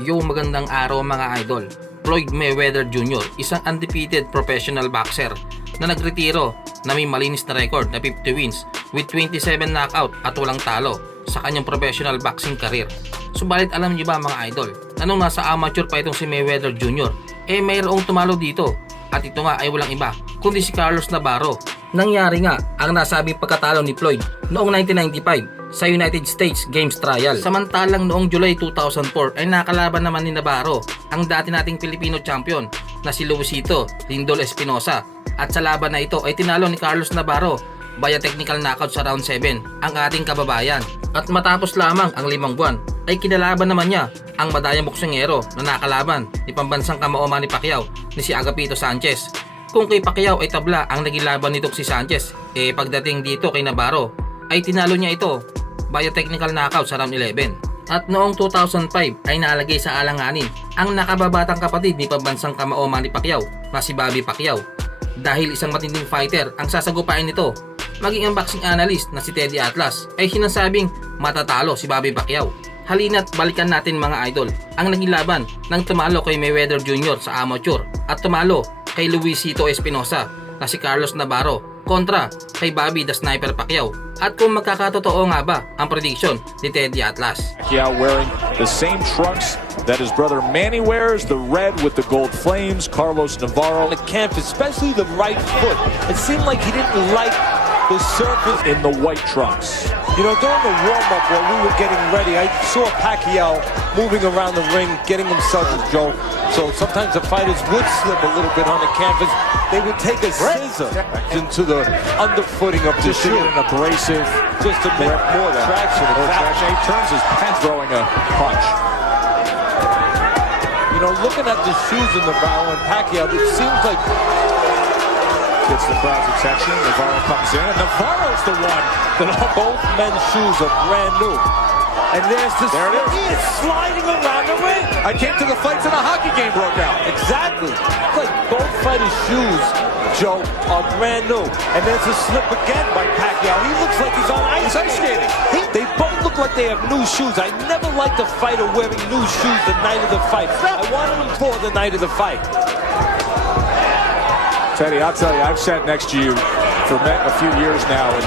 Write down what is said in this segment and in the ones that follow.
Yung magandang araw mga idol. Floyd Mayweather Jr., isang undefeated professional boxer na nagretiro na may malinis na record na 50 wins with 27 knockout at walang talo sa kanyang professional boxing career. Subalit alam niyo ba mga idol, na nung nasa amateur pa itong si Mayweather Jr., mayroong tumalo dito at ito nga ay walang iba kundi si Carlos Navarro. Nangyari nga ang nasabing pagkatalo ni Floyd noong 1995 sa United States Games Trial. Samantalang noong July 2004 ay nakalaban naman ni Navarro ang dati nating Filipino champion na si Luisito Lindol Espinosa, at sa laban na ito ay tinalo ni Carlos Navarro via technical knockout sa round 7 ang ating kababayan. At matapos lamang ang 5 buwan ay kinalaban naman niya ang madayang boksingero na nakalaban ni pambansang kamao Manny Pacquiao ni si Agapito Sanchez. Kung kay Pacquiao ay tabla ang naging laban nito si Sanchez, pagdating dito kay Navarro ay tinalo niya ito via technical knockout sa round 11. At noong 2005 ay nalagay sa alanganin ang nakababatang kapatid ni pambansang kamao Manny Pacquiao na si Bobby Pacquiao dahil isang matinding fighter ang sasagupain nito. Maging ang boxing analyst na si Teddy Atlas ay sinasabing matatalo si Bobby Pacquiao. Halina't balikan natin mga idol ang naging laban ng Tumalo kay Mayweather Jr. sa amateur at Tumalo kay Luisito Espinosa na si Carlos Navarro kontra kay Bobby the Sniper Pacquiao, at kung magkakatotoo nga ba ang prediction ni Teddy Atlas. Pacquiao wearing the same trunks that his brother Manny wears, the red with the gold flames. Carlos Navarro on the camp, especially the right foot. It seemed like he didn't like the surface in the white trunks. You know, during the warm-up when we were getting ready, I saw Pacquiao moving around the ring, getting himself a joke. So sometimes the fighters would slip a little bit on the canvas. They would take a scissor into the underfooting of the shoe. An abrasive, just to make more traction. He turns his pen throwing a punch. You know, looking at the shoes in Navarro and Pacquiao, it seems like gets the crowd's attention. Navarro comes in, and Navarro's the one that both men's shoes are brand new. And there's this. There it is. He is sliding around the ring. I came to the fights and a hockey game broke out. Exactly. It's like both fighters' shoes, Joe, are brand new. And there's a slip again by Pacquiao. He looks like he's on ice skating. They both look like they have new shoes. I never liked a fighter wearing new shoes the night of the fight. I wanted them for the night of the fight. Teddy, I'll tell you, I've sat next to you for a few years now and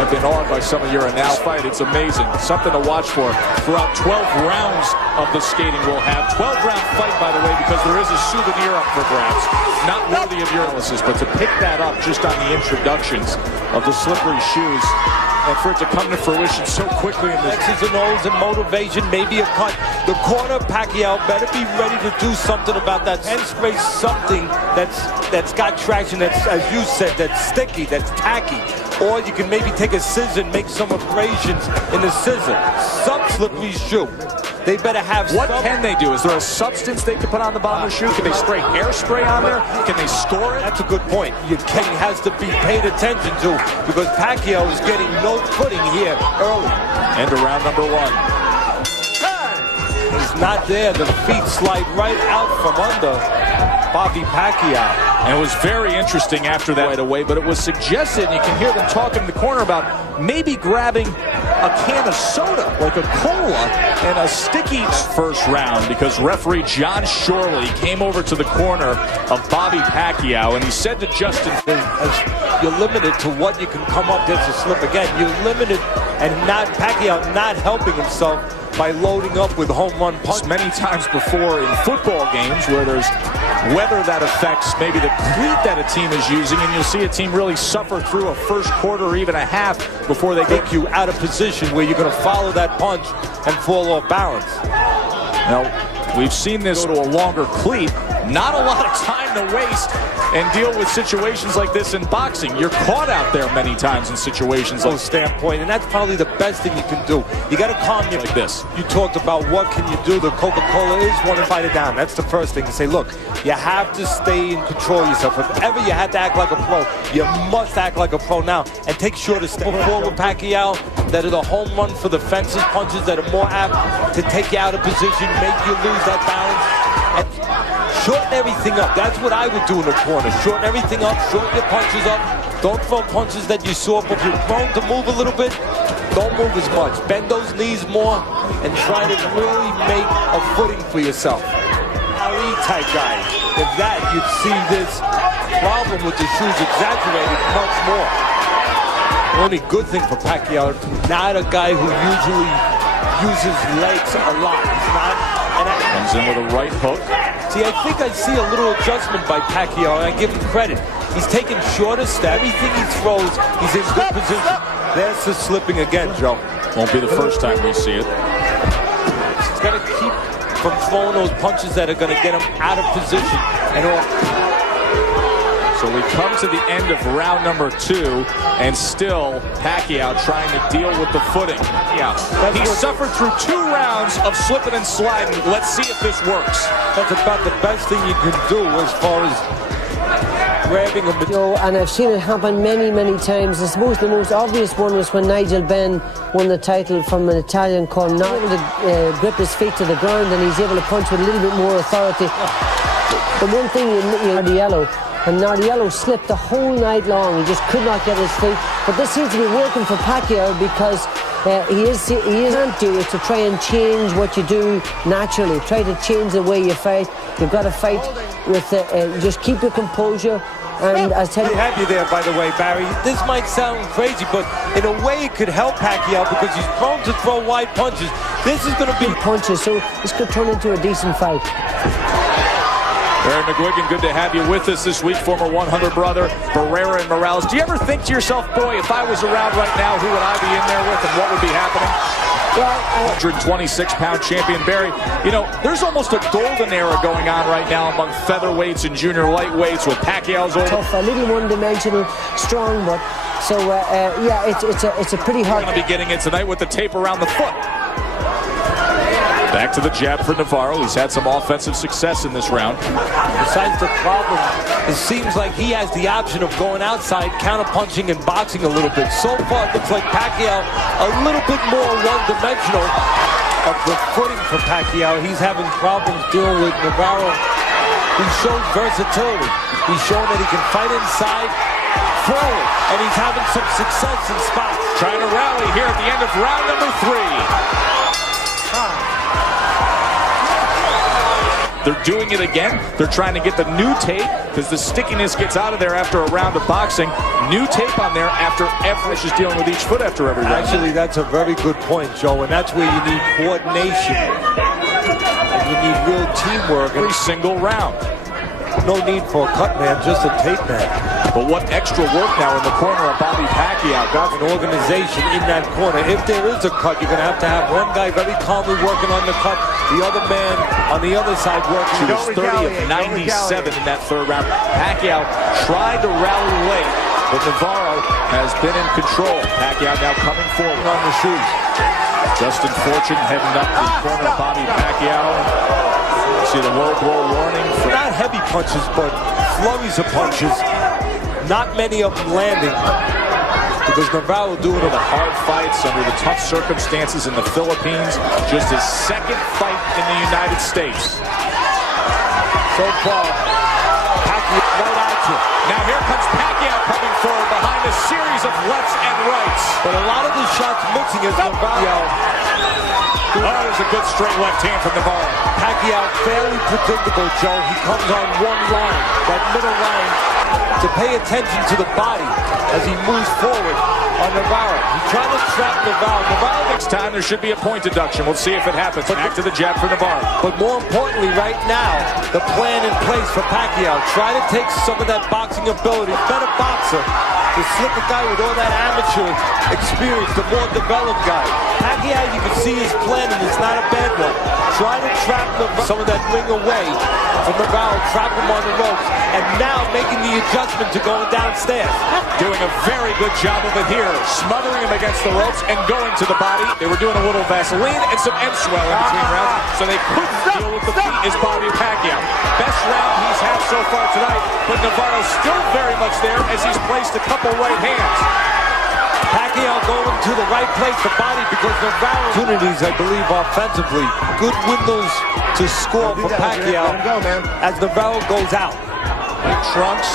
have been awed by some of your analysis. Fight, it's amazing. Something to watch for throughout 12 rounds of the skating we'll have. 12-round fight, by the way, because there is a souvenir up for grabs. Not worthy of your analysis, but to pick that up just on the introductions of the slippery shoes, and for it to come to fruition so quickly in this X's and O's and motivation, maybe a cut. The corner, Pacquiao better be ready to do something about that and spray something that's got traction, that's, as you said, that's sticky, that's tacky. Or you can maybe take a scissor and make some abrasions in the scissor. Some slippery shoe. They better have What can they do? Is there a substance they can put on the bottom of the shoe? Can they spray hairspray on there? Can they score it? That's a good point. Your king has to be paid attention to because Pacquiao is getting no footing here early. End of round number 1. He's not there. The feet slide right out from under Bobby Pacquiao. And it was very interesting after that right away, but it was suggested, and you can hear them talking in the corner about maybe grabbing a can of soda, like a cola, and a sticky first round, because referee John Shorley came over to the corner of Bobby Pacquiao, and he said to Justin, you're limited to what you can come up against a slip again. You're limited, and Pacquiao not helping himself by loading up with home run punches. Many times before in football games where there's weather that affects maybe the cleat that a team is using, and you'll see a team really suffer through a first quarter or even a half before they get you out of position where you're going to follow that punch and fall off balance. Now, we've seen this go to a longer cleat. Not a lot of time to waste and deal with situations like this in boxing. You're caught out there many times in situations like standpoint, and that's probably the best thing you can do. You got to calm your like this. You talked about what can you do. The Coca-Cola is one to fight it down. That's the first thing to say. Look, you have to stay and control yourself. If ever you had to act like a pro, you must act like a pro now and take shorter steps. Before with Pacquiao, that are the home run for the fences punches that are more apt to take you out of position, make you lose that balance. And shorten everything up. That's what I would do in the corner. Shorten everything up, shorten your punches up. Don't throw punches that you saw, but if you're prone to move a little bit, don't move as much. Bend those knees more. and try to really make a footing for yourself. Ali type guy. If that, you'd see this problem with the shoes exaggerated much more. The only good thing for Pacquiao, not a guy who usually uses legs a lot. He's not. Comes in with a right hook. See, I think I see a little adjustment by Pacquiao, and I give him credit. He's taking shorter steps. Everything he throws, he's in good position. There's the slipping again, Joe. Won't be the first time we see it. He's got to keep from throwing those punches that are going to get him out of position and off. So we come to the end of round number 2, and still Pacquiao trying to deal with the footing. Yeah, he suffered through 2 rounds of slipping and sliding. Let's see if this works. That's about the best thing you can do as far as grabbing him. And I've seen it happen many, many times. I suppose the most obvious one was when Nigel Benn won the title from an Italian called Not able to grip his feet to the ground, and he's able to punch with a little bit more authority. The one thing Nardiello, and Nardiello slipped the whole night long. He just could not get his feet. But this seems to be working for Pacquiao because he can't do it to try and change what you do naturally. Try to change the way you fight. You've got to fight with just keep your composure. And I tell you, have you there, by the way, Barry. This might sound crazy, but in a way it could help Pacquiao because he's prone to throw wide punches. This is going to be punches, so this could turn into a decent fight. Barry McGuigan, good to have you with us this week. Former 100 brother, Barrera and Morales. Do you ever think to yourself, boy, if I was around right now, who would I be in there with and what would be happening? Well, 126-pound champion Barry. You know, there's almost a golden era going on right now among featherweights and junior lightweights with Pacquiao's over. Tough, a little one-dimensional, strong, but so yeah, it's a pretty hard. We're going to be getting it tonight with the tape around the foot. Back to the jab for Navarro. He's had some offensive success in this round. Besides the problem, it seems like he has the option of going outside, counter-punching and boxing a little bit. So far, it looks like Pacquiao a little bit more one-dimensional of the footing for Pacquiao. He's having problems dealing with Navarro. He shows versatility. He's shown that he can fight inside, forward, and he's having some success in spots. Trying to rally here at the end of round number 3. They're doing it again. They're trying to get the new tape because the stickiness gets out of there after a round of boxing. New tape on there after every is dealing with each foot after every round. Actually, that's a very good point, Joe, and that's where you need coordination. And you need real teamwork. Every single round. No need for a cut man, just a tape man. But what extra work now in the corner of Bobby Pacquiao. Got an organization in that corner. If there is a cut, you're going to have one guy very calmly working on the cut, the other man on the other side working. He was 30 of 97 in that 3rd round. Pacquiao tried to rally late, but Navarro has been in control. Pacquiao now coming forward on the shoes. Justin Fortune heading up the corner of Bobby Pacquiao. See the low blow warning. Not heavy punches, but flurries of punches. Not many of them landing. Because Navarro doing it. The hard fights under the tough circumstances in the Philippines. Just his 2nd fight in the United States. So far, Pacquiao right at you. Now here comes Pacquiao coming forward behind a series of lefts and rights. But a lot of the shots mixing as Navarro. Oh, there's a good straight left hand from Navarro. Pacquiao fairly predictable, Joe. He comes on one line, that middle line, to pay attention to the body as he moves forward on Navarro. He's trying to trap Navarro. Next time there should be a point deduction. We'll see if it happens. Back to the jab for Navarro. But more importantly, right now, the plan in place for Pacquiao. Try to take some of that boxing ability. Better boxer. The slicker guy with all that amateur experience, the more developed guy. Pacquiao, you can see his plan, and it's not a bad one. Try to trap some of that ring away from Navarro, trap him on the ropes, and now making the adjustment to going downstairs. Doing a very good job of it here, smothering him against the ropes and going to the body. They were doing a little Vaseline and some M-swell in between rounds, so they couldn't deal with the feet is Bobby Pacquiao. Best round he's had so far tonight, but Navarro's still very much there as he's placed a couple right hands. Pacquiao going to the right place, the body, because Navarro opportunities, I believe, offensively. Good windows to score for Pacquiao as Navarro goes out. Like Trunks.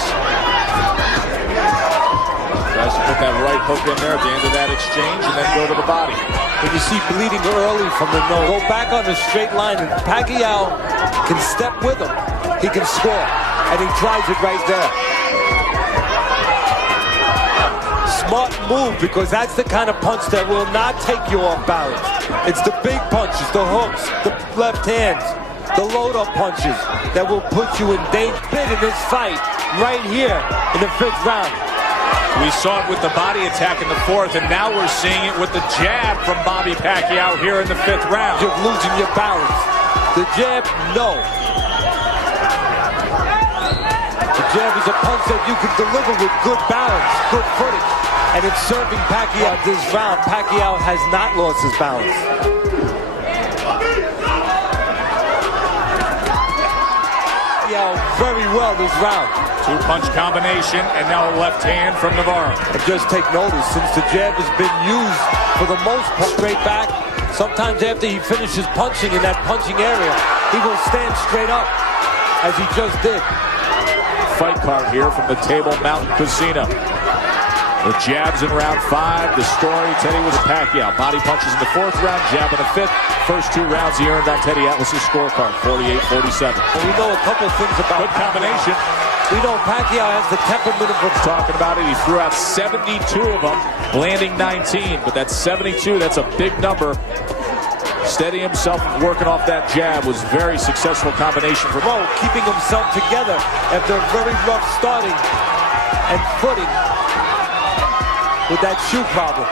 Tries to put that right hook in there at the end of that exchange and then go to the body. when you see bleeding early from the nose, go back on the straight line, and Pacquiao can step with him. He can score, and he tries it right there. Smart move, because that's the kind of punch that will not take you off balance. It's the big punches, the hooks, the left hands, the load-up punches that will put you in danger. In this fight, right here in the 5th round. We saw it with the body attack in the 4th, and now we're seeing it with the jab from Bobby Pacquiao here in the 5th round. You're losing your balance. The jab, no. The jab is a punch that you can deliver with good balance, good footing. And it's serving Pacquiao this round. Pacquiao has not lost his balance. Pacquiao very well this round. 2-punch combination, and now a left hand from Navarro. And just take notice, since the jab has been used for the most part straight back, sometimes after he finishes punching in that punching area, he will stand straight up, as he just did. Fight card here from the Table Mountain Casino. The jabs in round 5. The story, Teddy, was Pacquiao. Body punches in the 4th round, jab in the 5th. First 2 rounds he earned on Teddy Atlas's scorecard, 48-47. We know a couple things about Good combination. We know Pacquiao has the temperament of Talking about it, he threw out 72 of them, landing 19. But that's 72, that's a big number. Steadying himself and working off that jab was very successful combination for Mo, keeping himself together after a very rough starting and footing with that shoe problem.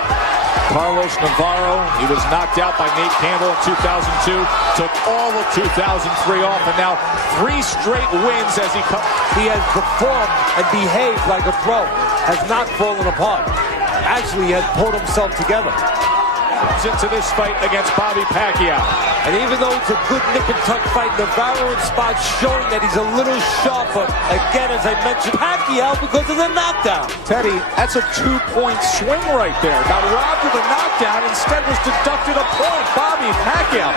Carlos Navarro, he was knocked out by Nate Campbell in 2002, took all of 2003 off, and now 3 straight wins as he has performed and behaved like a pro, has not fallen apart. Actually, he has pulled himself together. Into this fight against Bobby Pacquiao. And even though it's a good nip-and-tuck fight, Navarro in spots showing that he's a little sharper. Again, as I mentioned, Pacquiao because of the knockdown. Teddy, that's a 2-point swing right there. Got robbed of a knockdown, instead was deducted a point. Bobby Pacquiao.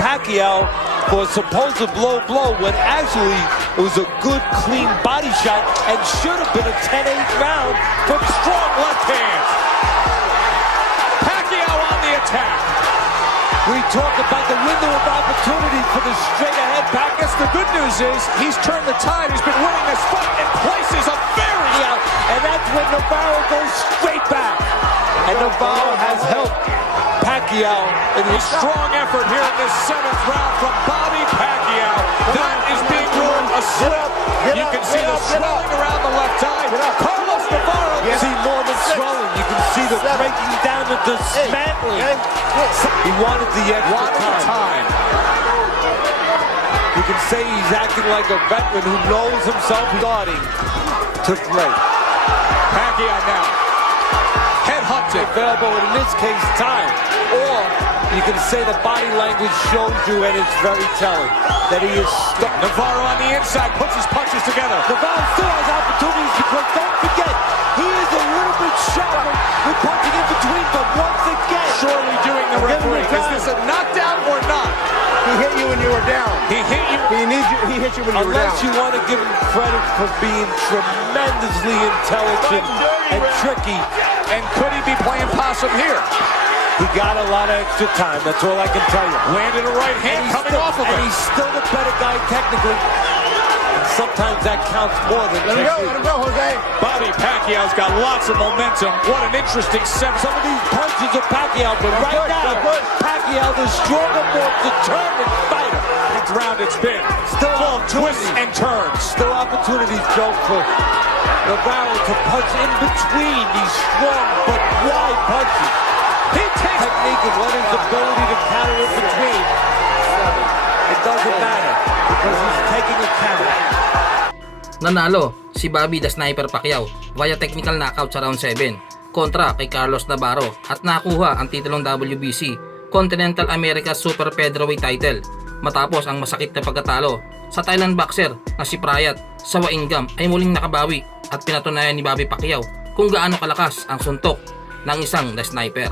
Pacquiao for a supposed blow when actually it was a good, clean body shot and should have been a 10-8 round from strong left hands. Attack. We talk about the window of opportunity for the straight-ahead back. Guess the good news is he's turned the tide. He's been winning this fight and places a very out, and that's when Navarro goes straight back. And Navarro has helped Pacquiao in his strong effort here in this 7th round from Bobby Pacquiao. That is being ruled a slip. You can see the swelling around the left eye. Carlos Navarro. You see more than swelling. You can see the breaking down and dismantling. He wanted the extra time. You can say he's acting like a veteran who knows himself starting to play. Pacquiao now. Headhunting. Available in this case time. Or you can say the body language shows you, and it's very telling, that he is stuck. Navarro on the inside puts his punches together. Navarro still has opportunities because don't forget, he is a little bit sharper with punching in between, but once again, surely doing the referee. Is this a knockdown or not? He hit you when you were down. He hit you. He hit you when you were down. Unless you want to give him credit for being tremendously intelligent and tricky. And could he be playing possum here? He got a lot of extra time, that's all I can tell you. Landed a right hand coming off of it. And he's still the better guy technically. And sometimes that counts more than Let him go, Jose. Bobby Pacquiao's got lots of momentum. What an interesting seven. Some of these punches are Pacquiao, but right now, Pacquiao, the stronger, more determined fighter. Next round it's been. Still full of twists and turns. Still opportunities, Joe, for Navarro to punch in between these strong but wide punches. He takes technique and what his ability to counter in between. It doesn't matter because he's taking a counter. Nanalo si Bobby the Sniper Pacquiao via technical knockout sa round 7 kontra kay Carlos Navarro at nakuha ang titulong WBC Continental America Super Featherweight title matapos ang masakit na pagkatalo sa Thailand boxer na si Prayat sa Waingam ay muling nakabawi at pinatunayan ni Bobby Pacquiao kung gaano kalakas ang suntok ng isang The Sniper.